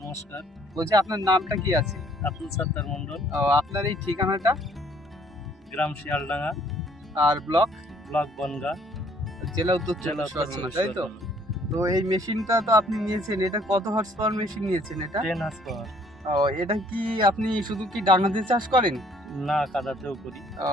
নমস্কার। বলছি আপনার নামটা কি আছে? আব্দুল সত্তার মন্ডল ও, আপনার এই ঠিকানাটা? গ্রাম শিয়ালডাঙ্গা। আর ব্লক? ব্লক বনগা। জেলা উত্তর জেলা তাই তো? তো এই মেশিনটা তো আপনি নিয়েছেন এটা কত হর্স পাওয়ার মেশিন নিয়েছেন এটা? ট্রেন হাসপাতাল ও, এটা কি আপনি শুধু কি ডাঙাতে চাষ করেন? না কাদাতেও করি। ও,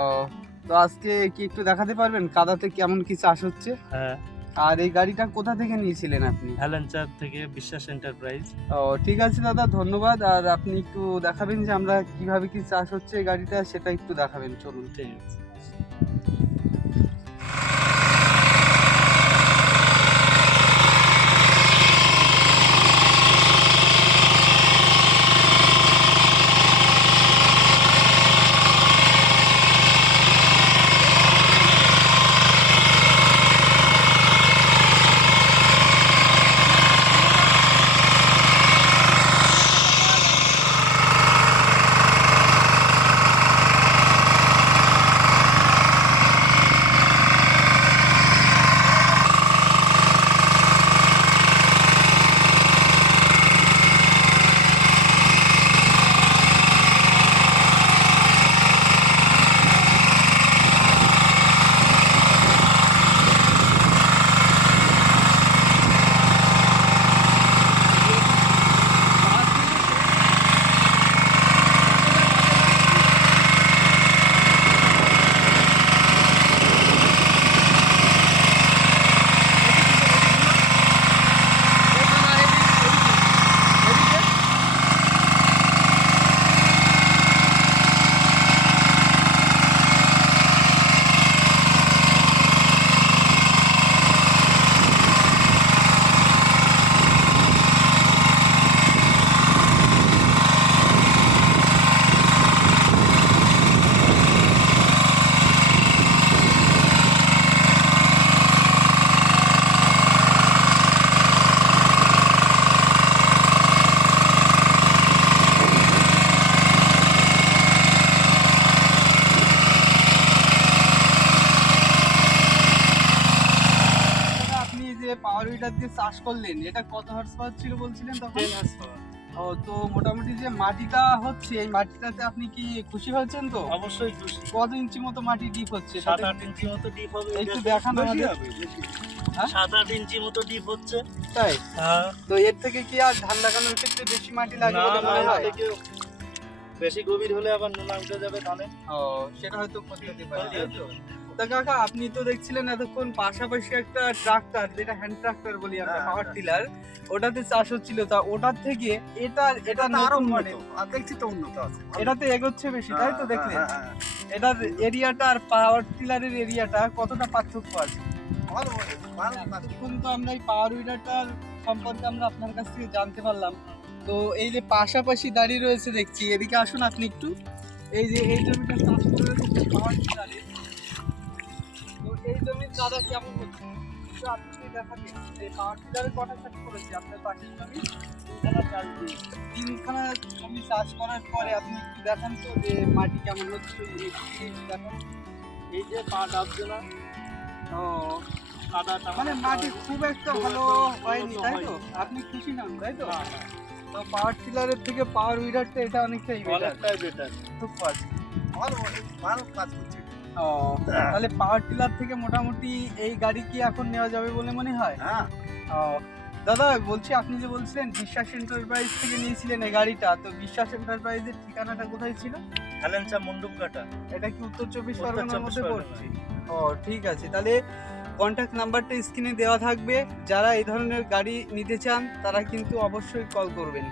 তো আজকে কি একটু দেখাতে পারবেন কাদাতে কেমন কি চাষ হচ্ছে? হ্যাঁ। আর এই গাড়িটা কোথা থেকে নিয়েছিলেন আপনি? ভ্যালেন্সার থেকে বিশ্বাস এন্টারপ্রাইজ। ও ঠিক আছে দাদা ধন্যবাদ। আর আপনি একটু দেখাবেন যে আমরা কীভাবে কি চাষ হচ্ছে এই গাড়িটা সেটা একটু দেখাবেন চলুন। ঠিক আছে। যে পাওয়ার উইডার দিয়ে চাষ করলেন এটা কত হর্স পাওয়ার ছিল বলছিলেন তখন? ও তো মোটামুটি যে মাটিটা হচ্ছে এই মাটিটাতে আপনি কি খুশি হয়েছেন তো? অবশ্যই খুশি। কত ইঞ্চি মতো মাটি ডিপ হচ্ছে? সাত আট ইঞ্চি মতো ডিপ হবে একটু দেখান আমাদের। হবে, হ্যাঁ? সাত আট ইঞ্চি মতো ডিপ হচ্ছে। তাই? হ্যাঁ। তো এর থেকে কি আর ধান লাগানোর ক্ষেত্রে বেশি মাটি লাগে না, বলে মনে হয়? বেশি গভীর হলে আবার নোনা উঠে যাবে ধানে। ও সেটা হয়তো ক্ষতি হতে পারে। তো? কাকা আপনি তো দেখছিলেন এতক্ষণ পাশাপাশি একটা ট্রাক্টর যেটা হ্যান্ড ট্রাক্টর বলি আমরা হ্যাঁ, পাওয়ার হ্যাঁ। টিলার ওটাতে চাষ হচ্ছিল। তা ওটার থেকে এটা এটা আরও আর দেখছি তো উন্নত আছে। এটাতে এগোচ্ছে বেশি তাই তো হ্যাঁ, দেখলেন? হ্যাঁ, হ্যাঁ, এটার এরিয়াটা আর পাওয়ার টিলারের এরিয়াটা কতটা পার্থক্য আছে। এখন তো আমরা এই পাওয়ার উইডারটার সম্পর্কে আমরা আপনার কাছ থেকে জানতে পারলাম। তো এই যে পাশাপাশি দাঁড়িয়ে রয়েছে দেখছি এদিকে আসুন আপনি একটু। এই যে এই জমিটা চাষ করে পাওয়ার টিলারে তো এই জমির দাদা কেমন হচ্ছে? আপনি এই পাওয়ার করেছে আপনার পাশের জমি তিনখানা চাষ দিয়ে। তিনখানা জমি চাষ করার পরে আপনি একটু দেখান তো যে মাটি কেমন হচ্ছে এই দেখান। এই যে পা ডাবছে না ও কাদাটা মানে মাটি খুব একটা ভালো হয়নি তাই তো? আপনি খুশি নন তাই তো? না, না, তো পাওয়ার টিলারের থেকে পাওয়ার উইডারটা এটা অনেকটাই বেটার অনেকটাই বেটার খুব ভালো ভালো কাজ করছে। ও তাহলে পাওয়ার টিলার থেকে মোটামুটি এই গাড়ি কি এখন নেওয়া যাবে বলে মনে হয়? হ্যাঁ। ও দাদা বলছি আপনি যে বলছিলেন বিশ্বাস এন্টারপ্রাইজ থেকে নিয়েছিলেন এই গাড়িটা তো বিশ্বাস এন্টারপ্রাইজের ঠিকানাটা কোথায় ছিল? হ্যালেন্সা মন্ডুপ কাটা এটা কি উত্তর চব্বিশ পরগনার মধ্যে পড়ছে? ও ঠিক আছে তাহলে কন্ট্যাক্ট নাম্বারটা স্ক্রিনে দেওয়া থাকবে। যারা এই ধরনের গাড়ি নিতে চান তারা কিন্তু অবশ্যই কল করবেন।